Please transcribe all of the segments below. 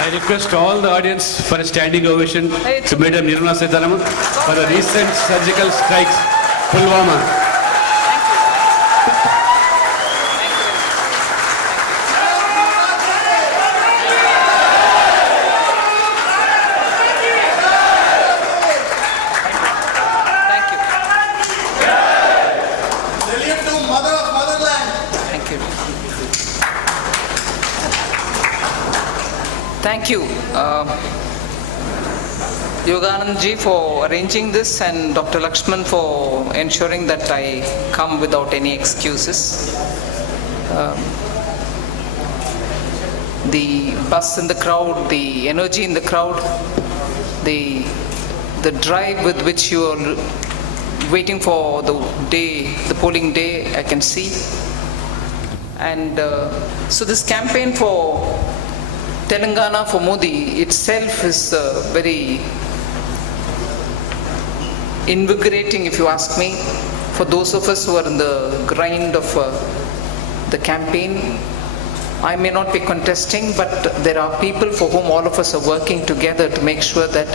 I request all the audience for a standing ovation to Madam Nirmala Sitharaman for the recent surgical strikes, Pulwama. Thank you, Yoganand ji, for arranging this, and Dr. Lakshman for ensuring that I come without any excuses. The buzz in the crowd, the energy in the crowd, the drive with which you are waiting for the day, the polling day, I can see. And so this campaign for Telangana for Modi itself is very invigorating, if you ask me, for those of us who are in the grind of the campaign. I may not be contesting, but there are people for whom all of us are working together to make sure that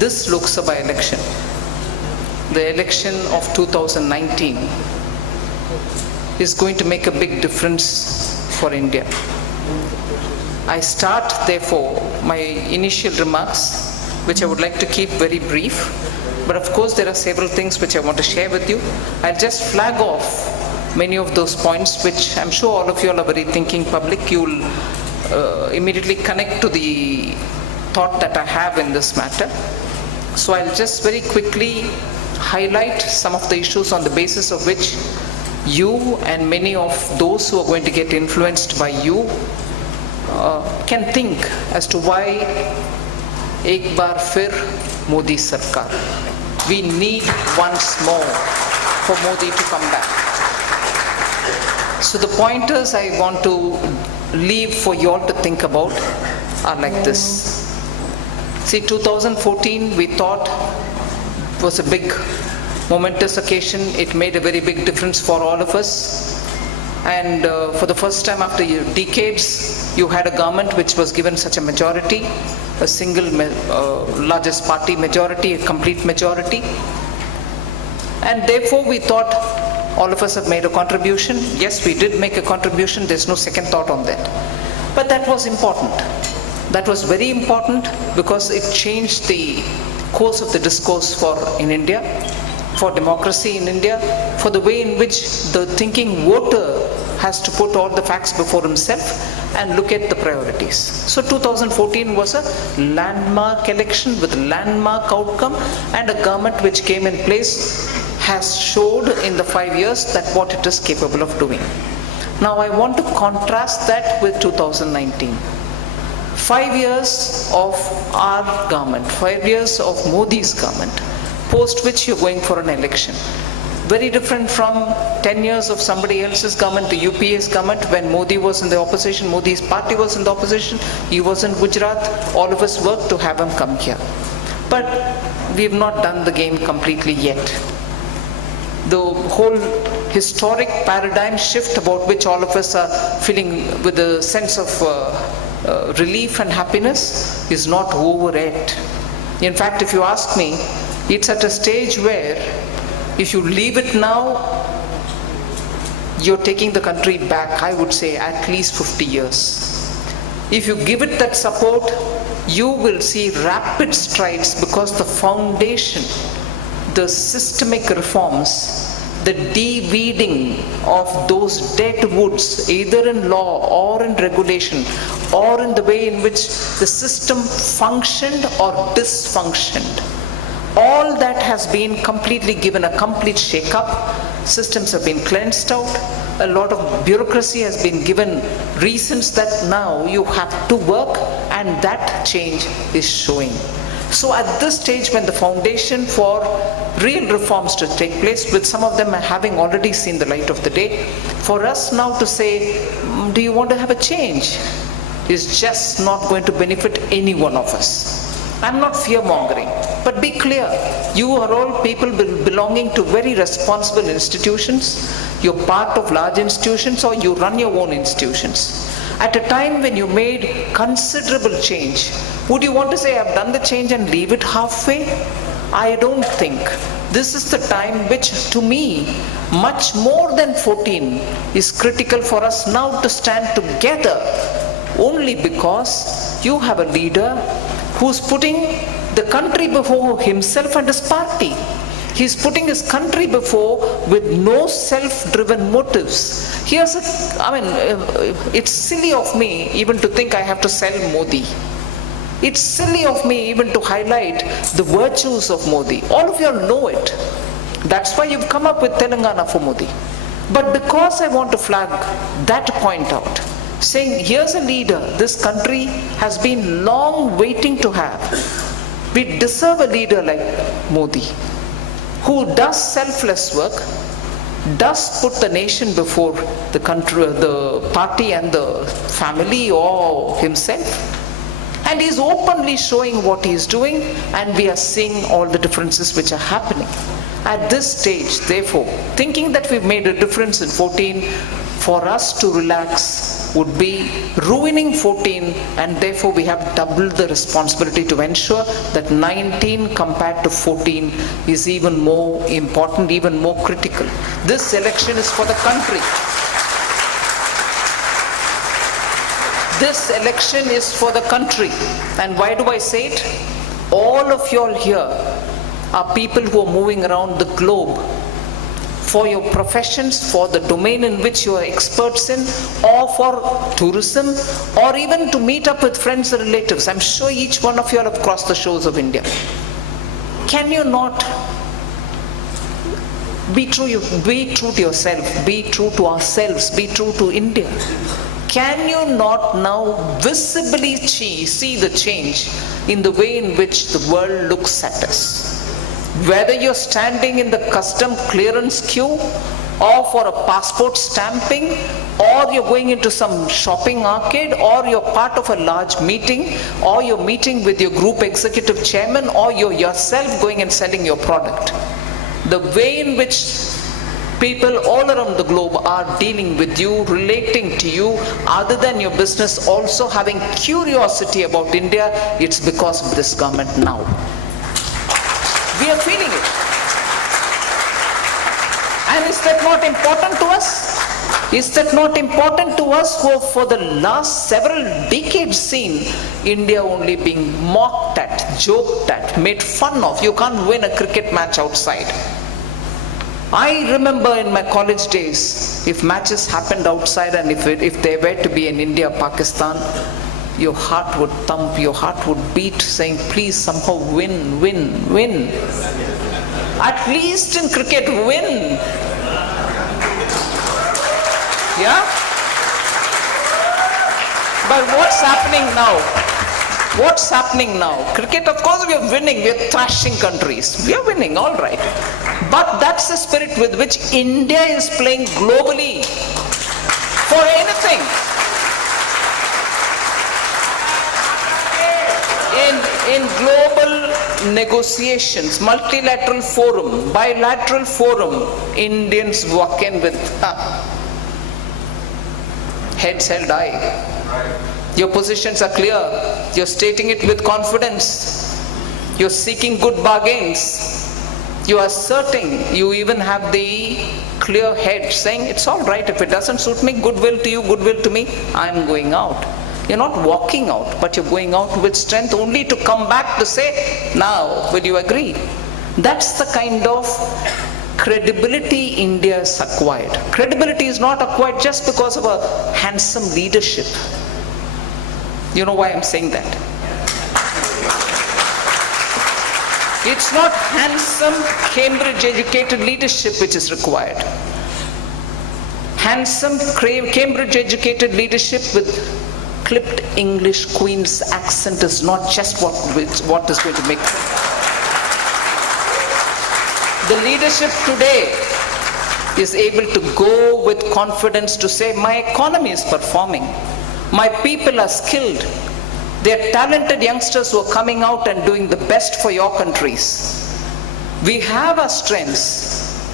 this Lok Sabha election, the election of 2019, is going to make a big difference for India. I start, therefore, my initial remarks, which I would like to keep very brief, but of course there are several things which I want to share with you. I'll just flag off many of those points, which I'm sure all of you are very thinking public. You'll immediately connect to the thought that I have in this matter. So I'll just very quickly highlight some of the issues on the basis of which you and many of those who are going to get influenced by you can think as to why ek bar fir Modi Sarkar. We need once more for Modi to come back. So the pointers I want to leave for you all to think about are like this. See, 2014 we thought was a big momentous occasion. It made a very big difference for all of us. And for the first time after decades, you had a government which was given such a majority, a single largest party majority, a complete majority. And therefore we thought all of us have made a contribution. Yes, we did make a contribution. There's no second thought on that. But that was important. That was very important because it changed the course of the discourse in India, for democracy in India, for the way in which the thinking voter has to put all the facts before himself and look at the priorities. So 2014 was a landmark election with landmark outcome, and a government which came in place has showed in the 5 years that what it is capable of doing. Now I want to contrast that with 2019. 5 years of our government, 5 years of Modi's government, post which you're going for an election. Very different from 10 years of somebody else's government, the UPA's government, when Modi was in the opposition, Modi's party was in the opposition, he was in Gujarat, all of us worked to have him come here. But we have not done the game completely yet. The whole historic paradigm shift about which all of us are feeling with a sense of relief and happiness is not over yet. In fact, if you ask me, it's at a stage where if you leave it now, you're taking the country back, I would say, at least 50 years. If you give it that support, you will see rapid strides because the foundation, the systemic reforms, the de-weeding of those dead woods, either in law or in regulation, or in the way in which the system functioned or dysfunctioned, all that has been completely given a complete shake-up. Systems have been cleansed out. A lot of bureaucracy has been given reasons that now you have to work, and that change is showing. So at this stage, when the foundation for real reforms to take place, with some of them having already seen the light of the day, for us now to say, do you want to have a change, is just not going to benefit any one of us. I'm not fear-mongering, but be clear, you are all people belonging to very responsible institutions. You're part of large institutions or you run your own institutions. at a time when you made considerable change. Would you want to say, I've done the change and leave it halfway? I don't think. This is the time which, to me, much more than 14 is critical for us now to stand together, only because you have a leader who's putting the country before himself and his party. He's putting his country before with no self-driven motives. It's silly of me even to think I have to sell Modi. It's silly of me even to highlight the virtues of Modi. All of you all know it. That's why you've come up with Telangana for Modi. But because I want to flag that point out, saying here's a leader this country has been long waiting to have. We deserve a leader like Modi, who does selfless work, does put the nation before the country, the party and the family or himself. And he's openly showing what he's doing, and we are seeing all the differences which are happening. At this stage, therefore, thinking that we've made a difference in 14, for us to relax would be ruining 14, and therefore we have doubled the responsibility to ensure that 19 compared to 14 is even more important, even more critical. This election is for the country. This election is for the country. And why do I say it? All of you all here are people who are moving around the globe for your professions, for the domain in which you are experts in, or for tourism, or even to meet up with friends and relatives. I'm sure each one of you all have crossed the shores of India. Can you not be true to yourself, be true to ourselves, be true to India? Can you not now visibly see the change in the way in which the world looks at us? Whether you're standing in the custom clearance queue, or for a passport stamping, or you're going into some shopping arcade, or you're part of a large meeting, or you're meeting with your group executive chairman, or you're yourself going and selling your product. The way in which people all around the globe are dealing with you, relating to you, other than your business, also having curiosity about India, it's because of this government now. We are feeling it. And is that not important to us? Is that not important to us who for the last several decades seen India only being mocked at, joked at, made fun of? You can't win a cricket match outside. I remember in my college days, if matches happened outside and if there were to be an India-Pakistan, your heart would thump, your heart would beat, saying, please somehow win, win, win. At least in cricket, win. Yeah? But what's happening now? What's happening now? Cricket, of course, we are winning. We are thrashing countries. We are winning, all right. But that's the spirit with which India is playing globally for anything. In global negotiations, multilateral forum, bilateral forum, Indians walk in with heads held high. Your positions are clear. You're stating it with confidence. You're seeking good bargains. You are asserting. You even have the clear head saying, it's all right. If it doesn't suit me, goodwill to you, goodwill to me, I'm going out. You're not walking out, but you're going out with strength only to come back to say, now, will you agree? That's the kind of credibility India has acquired. Credibility is not acquired just because of a handsome leadership. You know why I'm saying that? It's not handsome, Cambridge-educated leadership which is required. Handsome, Cambridge-educated leadership with clipped English Queen's accent is not just what is going to make it. The leadership today is able to go with confidence to say, my economy is performing. My people are skilled. They are talented youngsters who are coming out and doing the best for your countries. We have our strengths.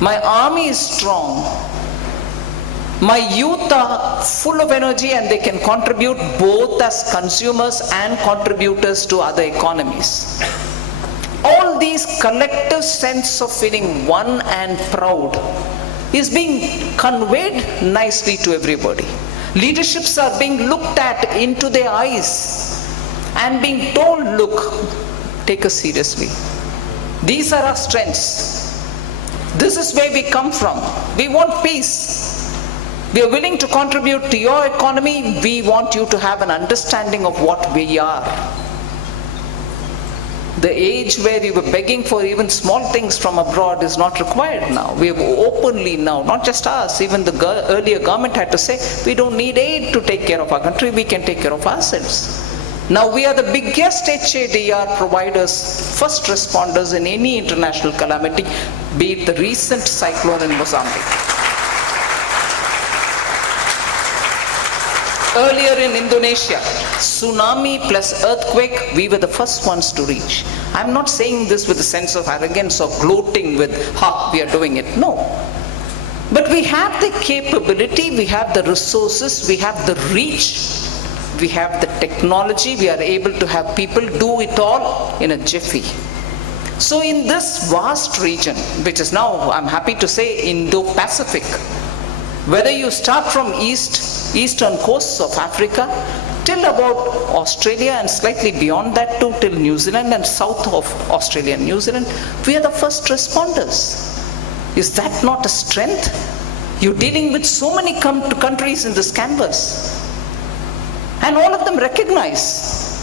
My army is strong. My youth are full of energy and they can contribute both as consumers and contributors to other economies. All these collective sense of feeling one and proud is being conveyed nicely to everybody. Leaderships are being looked at into their eyes and being told, look, take us seriously. These are our strengths. This is where we come from. We want peace. We are willing to contribute to your economy. We want you to have an understanding of what we are. The age where you were begging for even small things from abroad is not required now. We have openly now, not just us, even the earlier government had to say, we don't need aid to take care of our country, we can take care of ourselves. Now we are the biggest HADR providers, first responders in any international calamity, be it the recent cyclone in Mozambique. Earlier in Indonesia, tsunami plus earthquake, we were the first ones to reach. I'm not saying this with a sense of arrogance or gloating with, we are doing it. No. But we have the capability, we have the resources, we have the reach, we have the technology, we are able to have people do it all in a jiffy. So in this vast region, which is now, I'm happy to say, Indo-Pacific, whether you start from eastern coasts of Africa, till about Australia and slightly beyond that too, till New Zealand and south of Australia and New Zealand, we are the first responders. Is that not a strength? You're dealing with so many countries in this canvas. And all of them recognize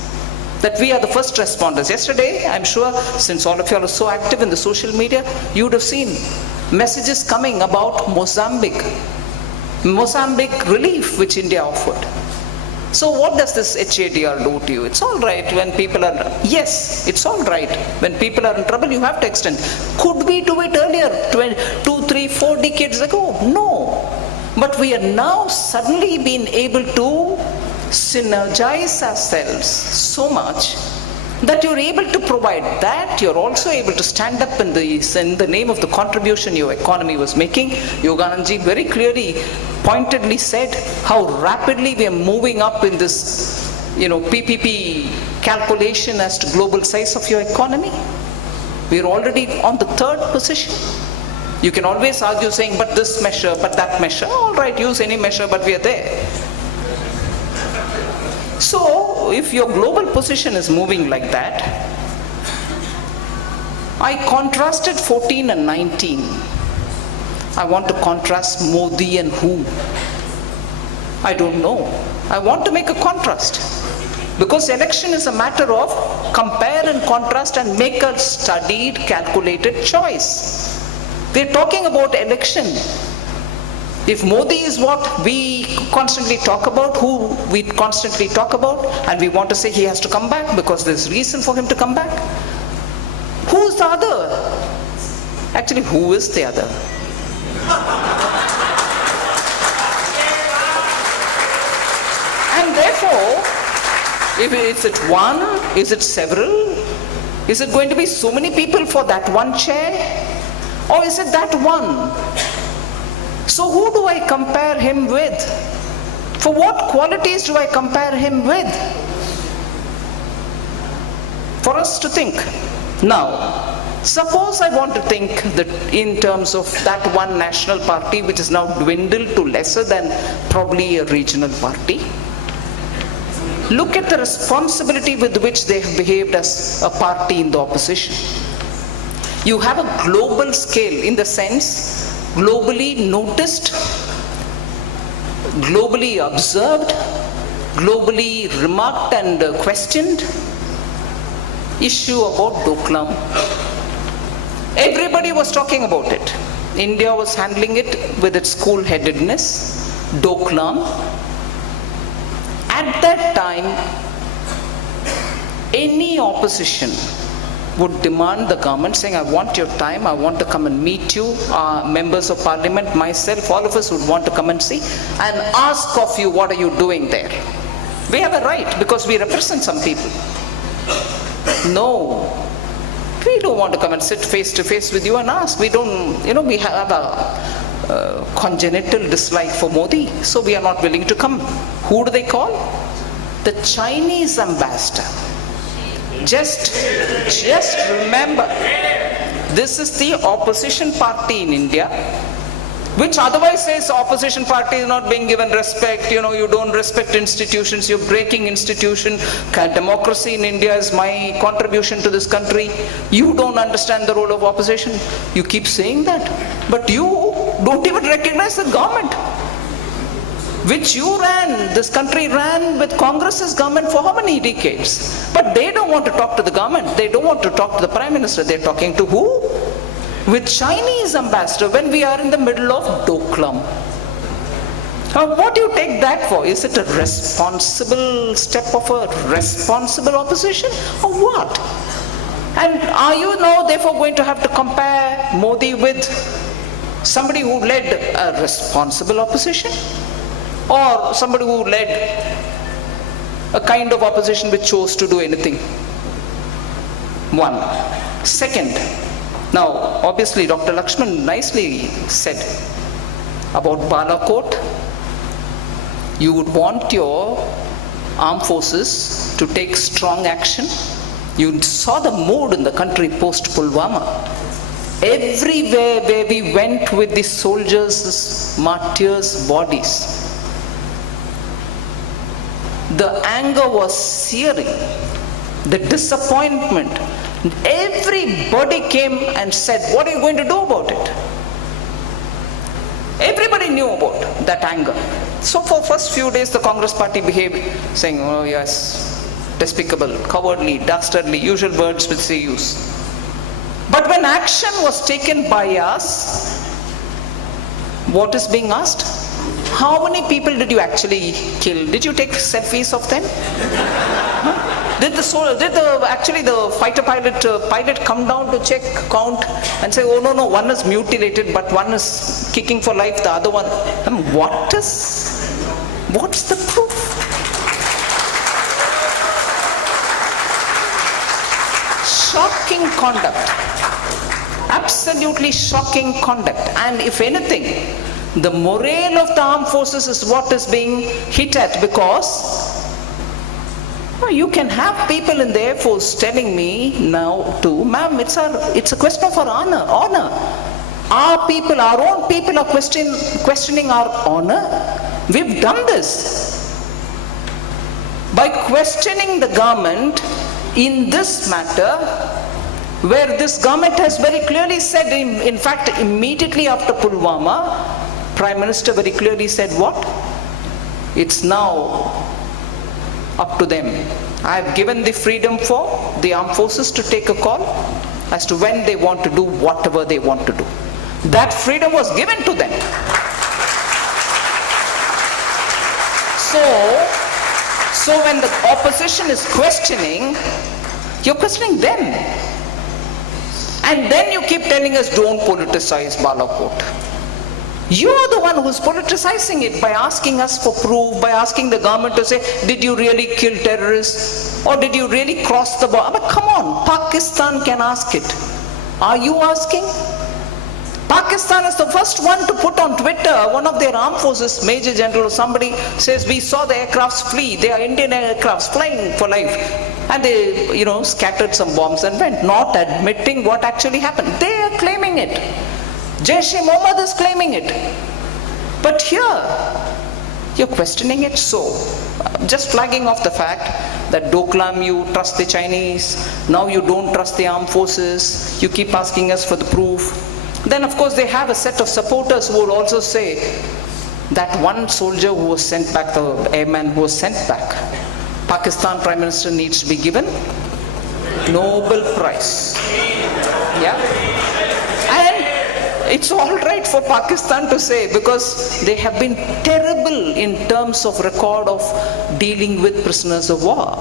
that we are the first responders. Yesterday, I'm sure, since all of you are so active in the social media, you would have seen messages coming about Mozambique relief which India offered. So what does this HADR do to you? It's all right when people are, yes, it's all right. When people are in trouble, you have to extend. Could we do it earlier, 2, 3, 4 decades ago? No. But we are now suddenly being able to synergize ourselves so much that you're able to provide that, you're also able to stand up in the name of the contribution your economy was making. Yogananji very clearly, pointedly said how rapidly we are moving up in this, PPP calculation as to global size of your economy. We're already on the 3rd position. You can always argue saying, but this measure, but that measure. All right, use any measure, but we are there. So, if your global position is moving like that, I contrasted 14 and 19. I want to contrast Modi and who? I don't know. I want to make a contrast. Because election is a matter of compare and contrast and make a studied, calculated choice. We're talking about election. If Modi is what we constantly talk about, who we constantly talk about, and we want to say he has to come back because there's reason for him to come back, who's the other? Actually, who is the other? And therefore, is it one? Is it several? Is it going to be so many people for that one chair? Or is it that one? So who do I compare him with? For what qualities do I compare him with? For us to think. Now, suppose I want to think that in terms of that one national party which is now dwindled to lesser than probably a regional party. Look at the responsibility with which they have behaved as a party in the opposition. You have a global scale in the sense globally noticed, globally observed, globally remarked and questioned issue about Doklam. Everybody was talking about it. India was handling it with its cool-headedness. Doklam. At that time, any opposition would demand the government saying, I want your time, I want to come and meet you, members of parliament, myself, all of us would want to come and see and ask of you, what are you doing there? We have a right because we represent some people. No, we don't want to come and sit face to face with you and ask. We don't, we have a congenital dislike for Modi, so we are not willing to come. Who do they call? The Chinese ambassador. Just remember, this is the opposition party in India, which otherwise says opposition party is not being given respect, you don't respect institutions, you're breaking institution, democracy in India is my contribution to this country, you don't understand the role of opposition. You keep saying that, but you don't even recognize the government which you ran. This country ran with Congress's government for how many decades? But they don't want to talk to the government, they don't want to talk to the Prime Minister. They're talking to who? With Chinese ambassador when we are in the middle of Doklam. Now what do you take that for? Is it a responsible step of a responsible opposition or what? And are you now therefore going to have to compare Modi with somebody who led a responsible opposition, or somebody who led a kind of opposition which chose to do anything? One. Second, now obviously Dr. Lakshman nicely said about Balakot. You would want your armed forces to take strong action. You saw the mood in the country post Pulwama. Everywhere where we went with the soldiers' martyrs' bodies, the anger was searing, the disappointment. Everybody came and said, what are you going to do about it? Everybody knew about that anger. So for first few days the Congress party behaved saying, oh yes, despicable, cowardly, dastardly, usual words which they use. But when action was taken by us, what is being asked? How many people did you actually kill? Did you take selfies of them? Did the fighter pilot come down to check, count and say, oh no, one is mutilated but one is kicking for life, the other one? What's the proof? Shocking conduct. Absolutely shocking conduct. And if anything, the morale of the armed forces is what is being hit at, because you can have people in the Air Force telling me now too, ma'am, it's a question of our honor. Our own people are questioning our honor. We've done this. By questioning the government in this matter, where this government has very clearly said, in fact, immediately after Pulwama, Prime Minister very clearly said what? It's now up to them. I have given the freedom for the armed forces to take a call as to when they want to do whatever they want to do. That freedom was given to them. So when the opposition is questioning, you're questioning them. And then you keep telling us, don't politicize Balakot. You're the one who's politicizing it by asking us for proof, by asking the government to say, did you really kill terrorists? Or did you really cross the border? But come on, Pakistan can ask it. Are you asking? Pakistan is the first one to put on Twitter, one of their armed forces, Major General or somebody says, we saw the aircrafts flee, they are Indian aircrafts flying for life. And they, scattered some bombs and went, not admitting what actually happened. They are claiming it. Jaish-e-Mohammed is claiming it. But here, you're questioning it. So, just flagging off the fact that Doklam, you trust the Chinese, now you don't trust the armed forces, you keep asking us for the proof. Then of course they have a set of supporters who will also say that one soldier who was sent back, the airman who was sent back, Pakistan Prime Minister needs to be given Nobel Prize. Yeah? And it's all right for Pakistan to say, because they have been terrible in terms of record of dealing with prisoners of war.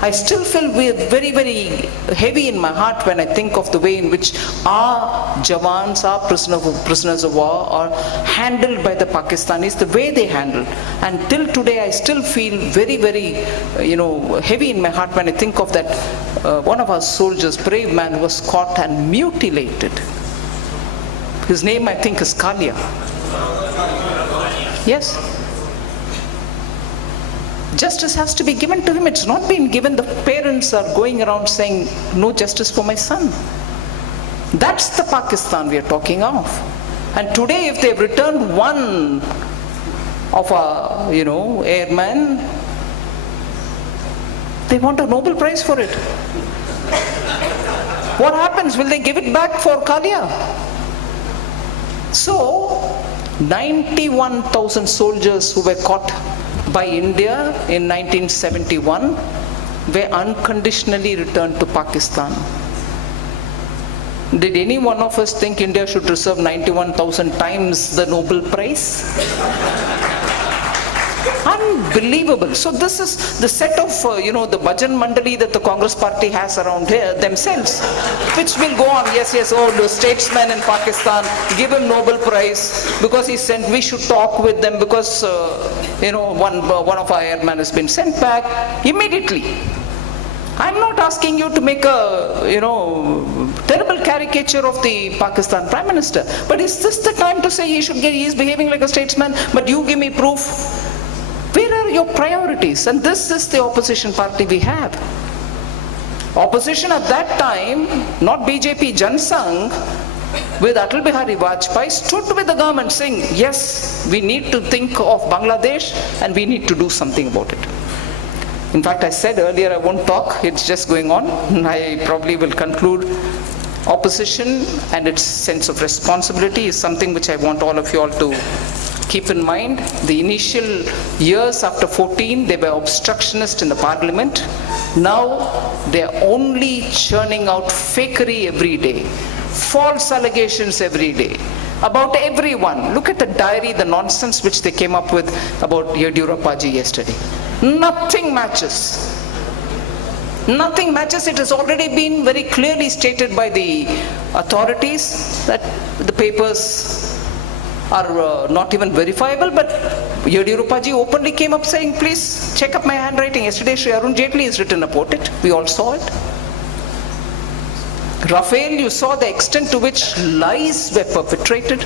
I still feel very, very heavy in my heart when I think of the way in which our Jawans, our prisoners of war are handled by the Pakistanis, the way they handle. And till today I still feel very, very, heavy in my heart when I think of that one of our soldiers, brave man, who was caught and mutilated. His name, I think, is Kalia. Yes. Justice has to be given to him. It's not been given. The parents are going around saying, no justice for my son. That's the Pakistan we are talking of. And today, if they've returned one of our, airmen, they want a Nobel Prize for it. What happens? Will they give it back for Kalia? So, 91,000 soldiers who were caught by India in 1971 were unconditionally returned to Pakistan. Did any one of us think India should receive 91,000 times the Nobel Prize? Unbelievable. So this is the set of, the Bhajan Mandali that the Congress party has around here themselves, which will go on, yes, the statesman in Pakistan, give him Nobel Prize because he sent, we should talk with them because, one of our airmen has been sent back immediately. I'm not asking you to make a, terrible caricature of the Pakistan Prime Minister, but is this the time to say he's behaving like a statesman, but you give me proof? Where are your priorities? And this is the opposition party we have. Opposition at that time, not BJP, Jansangh, with Atal Bihari Vajpayee, stood with the government saying, yes, we need to think of Bangladesh and we need to do something about it. In fact, I said earlier I won't talk, it's just going on. I probably will conclude. Opposition and its sense of responsibility is something which I want all of you all to keep in mind. The initial years after 14, they were obstructionist in the parliament. Now, they are only churning out fakery every day, false allegations every day, about everyone. Look at the diary, the nonsense which they came up with about Yediyurappa yesterday. Nothing matches. Nothing matches. It has already been very clearly stated by the authorities that the papers are not even verifiable, but Yediyurappa openly came up saying, please check up my handwriting. Yesterday, Shri Arun Jaitley has written about it. We all saw it. Rafael, you saw the extent to which lies were perpetrated.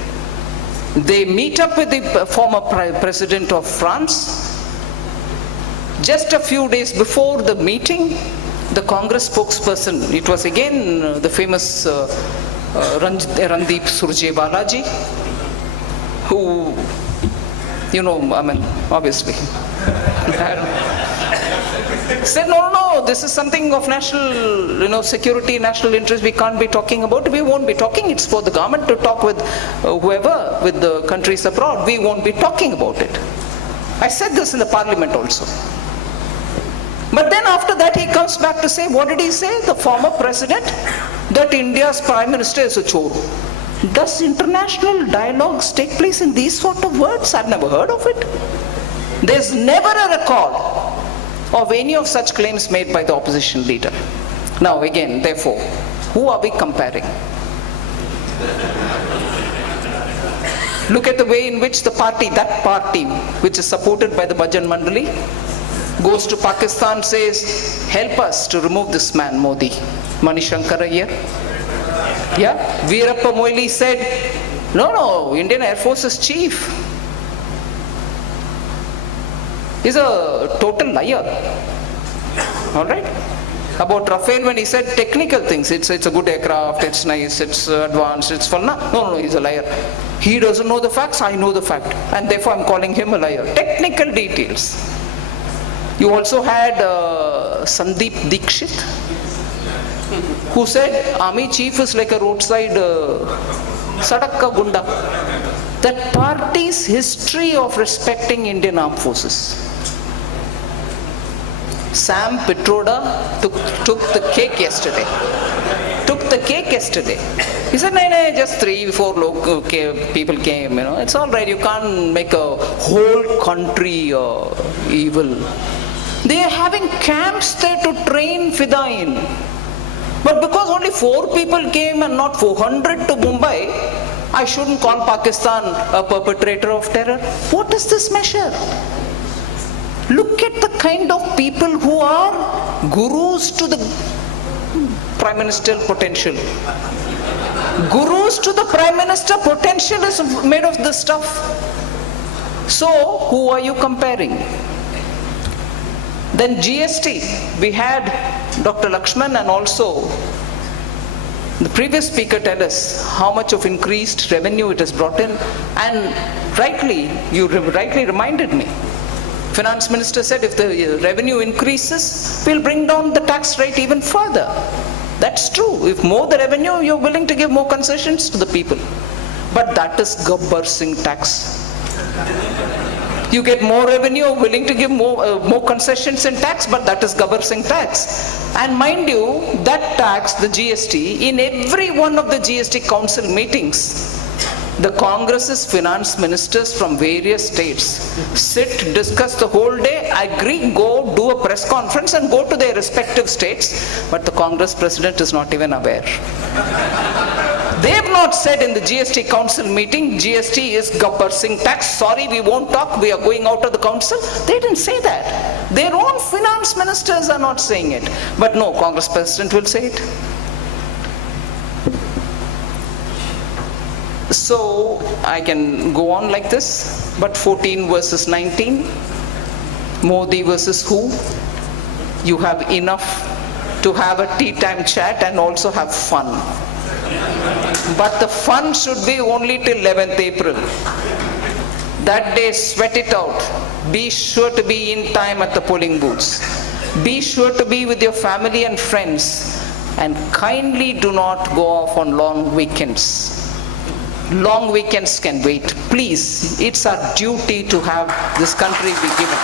They meet up with the former president of France. Just a few days before the meeting, the Congress spokesperson, it was again the famous Randeep Surjewalaji, who, obviously, said, no, this is something of national, security, national interest, we can't be talking about it. We won't be talking. It's for the government to talk with whoever, with the countries abroad. We won't be talking about it. I said this in the parliament also. But then after that he comes back to say, what did he say? The former president, that India's prime minister is a chor. Does international dialogues take place in these sort of words? I've never heard of it. There's never a record of any of such claims made by the opposition leader. Now again, therefore, who are we comparing? Look at the way in which that party, which is supported by the Bhajan Mandali, goes to Pakistan, says, help us to remove this man, Modi. Manishankar Iyer. Yeah, Veerappa Moily said, no, Indian Air Force's chief is a total liar. All right? About Rafael, when he said technical things, it's a good aircraft, it's nice, it's advanced, it's fun. No, he's a liar. He doesn't know the facts, I know the fact. And therefore I'm calling him a liar. Technical details. You also had Sandeep Dikshit, who said army chief is like a roadside sadakka gunda. That party's history of respecting Indian armed forces. Sam Pitroda took the cake yesterday. He said, no, just 3-4 people came, it's all right, you can't make a whole country evil. They are having camps there to train Fidain. But because only 4 people came and not 400 to Mumbai, I shouldn't call Pakistan a perpetrator of terror. What is this measure? Look at the kind of people who are gurus to the prime ministerial potential. Gurus to the Prime Minister potential is made of this stuff. So, who are you comparing? Then GST, we had Dr. Lakshman and also the previous speaker tell us how much of increased revenue it has brought in, and rightly, you rightly reminded me. Finance Minister said if the revenue increases, we'll bring down the tax rate even further. That's true. If more the revenue, you're willing to give more concessions to the people. But that is Gabbar Singh tax. You get more revenue, willing to give more concessions in tax, but that is Gabbar Singh tax. And mind you, that tax, the GST, in every one of the GST council meetings, the Congress's finance ministers from various states sit, discuss the whole day, agree, go do a press conference and go to their respective states, but the Congress president is not even aware. They have not said in the GST council meeting, GST is Gabbar Singh tax, sorry we won't talk, we are going out of the council. They didn't say that. Their own finance ministers are not saying it. But no, Congress president will say it. So, I can go on like this, but 14 versus 19, Modi versus who? You have enough to have a tea time chat and also have fun. But the fun should be only till 11th April. That day, sweat it out. Be sure to be in time at the polling booths. Be sure to be with your family and friends. And kindly do not go off on long weekends. Long weekends can wait. Please, it's our duty to have this country be given.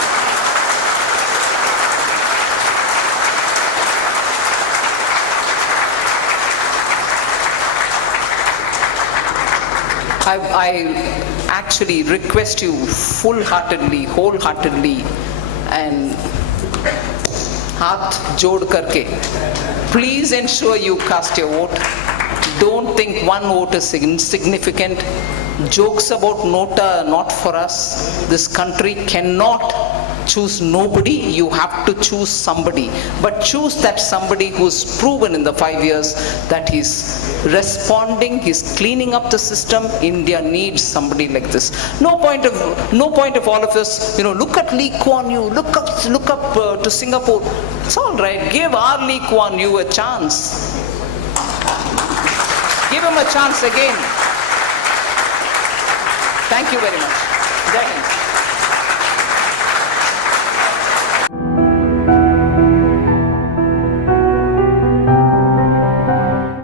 I actually request you full-heartedly, wholeheartedly, and haath jod karke, please ensure you cast your vote. Don't think one vote is insignificant. Jokes about Nota are not for us. This country cannot choose nobody. You have to choose somebody. But choose that somebody who's proven in the 5 years that he's responding, he's cleaning up the system. India needs somebody like this. No point of all of us, look at Lee Kuan Yew, look up to Singapore. It's all right. Give our Lee Kuan Yew a chance. Give him a chance again. Thank you very much. Jai Hind.